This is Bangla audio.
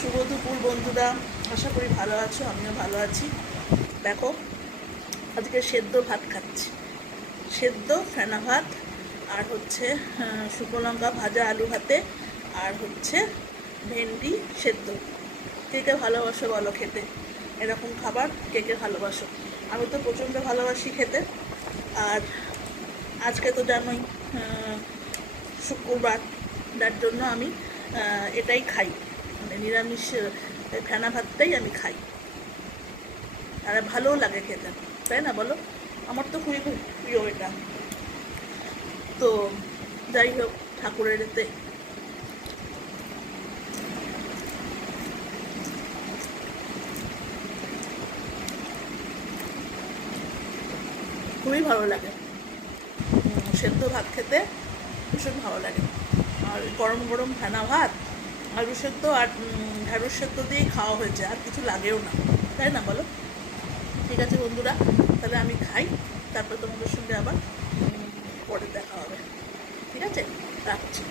শুভ দুপুর বন্ধুরা, আশা করি ভালো আছো। আমিও ভালো আছি। দেখো, আজকে সেদ্ধ ভাত খাচ্ছি। সেদ্ধ ফেনা ভাত আর হচ্ছে শুকনো লঙ্কা ভাজা আলু ভাতে, আর হচ্ছে ভেন্ডি সেদ্ধ। কে কে ভালোবাসো বলো খেতে? এরকম খাবার কে কে ভালোবাসো? আমি তো প্রচণ্ড ভালোবাসি খেতে। আর আজকে তো জানোই শুক্রবার, যার জন্য আমি এটাই খাই, মানে নিরামিষ ফেনা ভাতটাই আমি খাই। আর ভালোও লাগে খেতে, তাই না বলো? আমার তো খুবই খুব প্রিয় এটা। তো যাই হোক, ঠাকুরের এতে খুবই ভালো লাগে। সেদ্ধ ভাত খেতে ভীষণ ভালো লাগে। আর গরম গরম ফেনা ভাত, আলু সেদ্ধ আর ঢ্যাঁড়স সেদ্ধ দিয়েই খাওয়া হয়েছে, আর কিছু লাগেও না, তাই না বলো? ঠিক আছে বন্ধুরা, তাহলে আমি খাই, তারপর তোমাদের সঙ্গে আবার পরে দেখা হবে। ঠিক আছে, রাখছি।